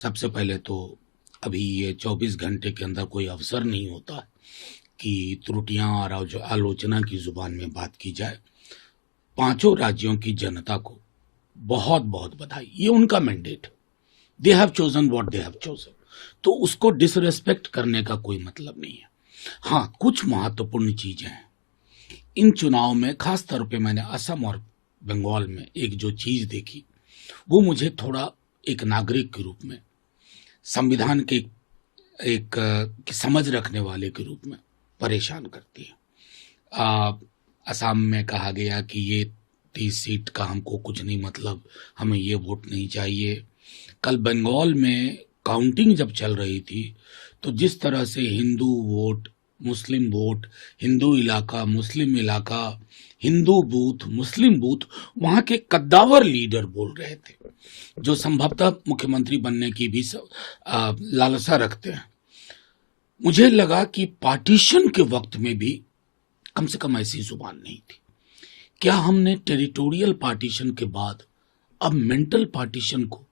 सबसे पहले तो अभी ये 24 घंटे के अंदर कोई अवसर नहीं होता कि त्रुटियां और आलोचना की जुबान में बात की जाए। पांचों राज्यों की जनता को बहुत बहुत बधाई। ये उनका मैंडेट है। They have chosen what they have chosen, तो उसको डिसरेस्पेक्ट करने का कोई मतलब नहीं है। हाँ, कुछ महत्वपूर्ण चीजें हैं इन चुनाव में। खास तौर पे मैंने असम और बंगाल में एक जो चीज देखी, वो मुझे थोड़ा एक नागरिक के रूप में, संविधान के एक की समझ रखने वाले के रूप में परेशान करती है। असम में कहा गया कि ये 30 सीट का हमको कुछ नहीं मतलब, हमें ये वोट नहीं चाहिए। कल बंगाल में काउंटिंग जब चल रही थी तो जिस तरह से हिंदू वोट, मुस्लिम वोट, हिंदू इलाका, मुस्लिम इलाका, हिंदू बूथ, मुस्लिम बूथ, वहां के कद्दावर लीडर बोल रहे थे जो संभवतः मुख्यमंत्री बनने की भी लालसा रखते हैं। मुझे लगा कि पार्टीशन के वक्त में भी कम से कम ऐसी जुबान नहीं थी। क्या हमने टेरिटोरियल पार्टीशन के बाद अब मेंटल पार्टीशन को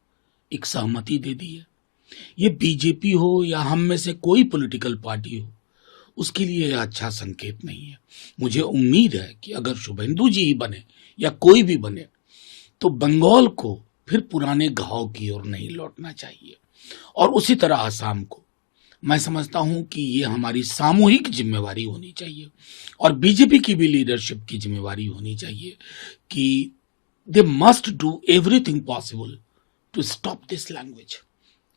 एक सहमति दे दी है? ये बीजेपी हो या हम में से कोई पॉलिटिकल पार्टी हो, उसके लिए यह अच्छा संकेत नहीं है। मुझे उम्मीद है कि अगर शुभेंदु जी ही बने या कोई भी बने तो बंगाल को फिर पुराने घाव की ओर नहीं लौटना चाहिए। और उसी तरह आसाम को मैं समझता हूं कि ये हमारी सामूहिक जिम्मेवारी होनी चाहिए और बीजेपी की भी लीडरशिप की जिम्मेवारी होनी चाहिए कि they must do everything possible to stop this language,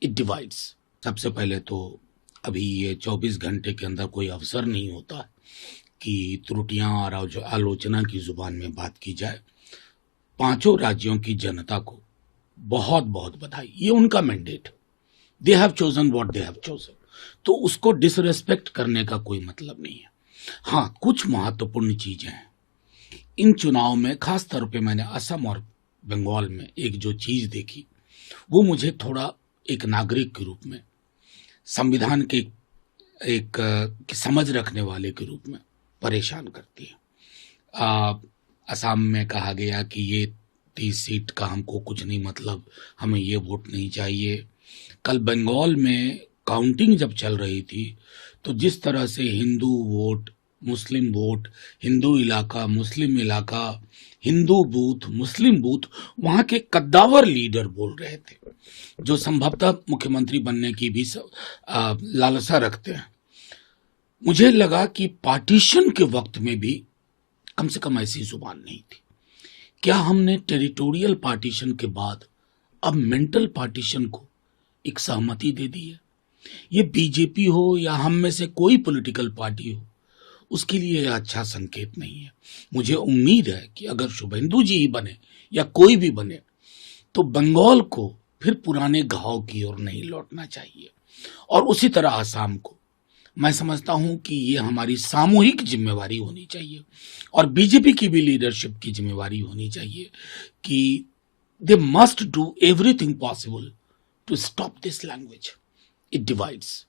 it divides. सबसे पहले तो अभी ये 24 घंटे के अंदर कोई अवसर नहीं होता कि त्रुटियां और आलोचना की जुबान में बात की जाए। पांचों राज्यों की जनता को बहुत बहुत बधाई। ये उनका मैंडेट है। They have chosen what they have chosen, तो उसको डिसरेस्पेक्ट करने का कोई मतलब नहीं है। हाँ, कुछ महत्वपूर्ण चीजें हैं इन चुनाव में। खास तौर पे मैंने असम और बंगाल में एक जो चीज देखी, वो मुझे थोड़ा एक नागरिक के रूप में, संविधान के एक की समझ रखने वाले के रूप में परेशान करती है। असम में कहा गया कि ये 30 सीट का हमको कुछ नहीं मतलब, हमें ये वोट नहीं चाहिए। कल बंगाल में काउंटिंग जब चल रही थी तो जिस तरह से हिंदू वोट, मुस्लिम वोट, हिंदू इलाका, मुस्लिम इलाका, हिंदू बूथ, मुस्लिम बूथ, वहां के कद्दावर लीडर बोल रहे थे जो संभवतः मुख्यमंत्री बनने की भी लालसा रखते हैं। मुझे लगा कि पार्टीशन के वक्त में भी कम से कम ऐसी जुबान नहीं थी। क्या हमने टेरिटोरियल पार्टीशन के बाद अब मेंटल पार्टीशन को एक सहमति दे दी है? ये बीजेपी हो या हम में से कोई पॉलिटिकल पार्टी हो, उसके लिए यह अच्छा संकेत नहीं है। मुझे उम्मीद है कि अगर शुभेंदु जी ही बने या कोई भी बने तो बंगाल को फिर पुराने घाव की ओर नहीं लौटना चाहिए। और उसी तरह आसाम को मैं समझता हूं कि ये हमारी सामूहिक जिम्मेवारी होनी चाहिए और बीजेपी की भी लीडरशिप की जिम्मेवारी होनी चाहिए कि they must do everything possible to stop this language, it divides.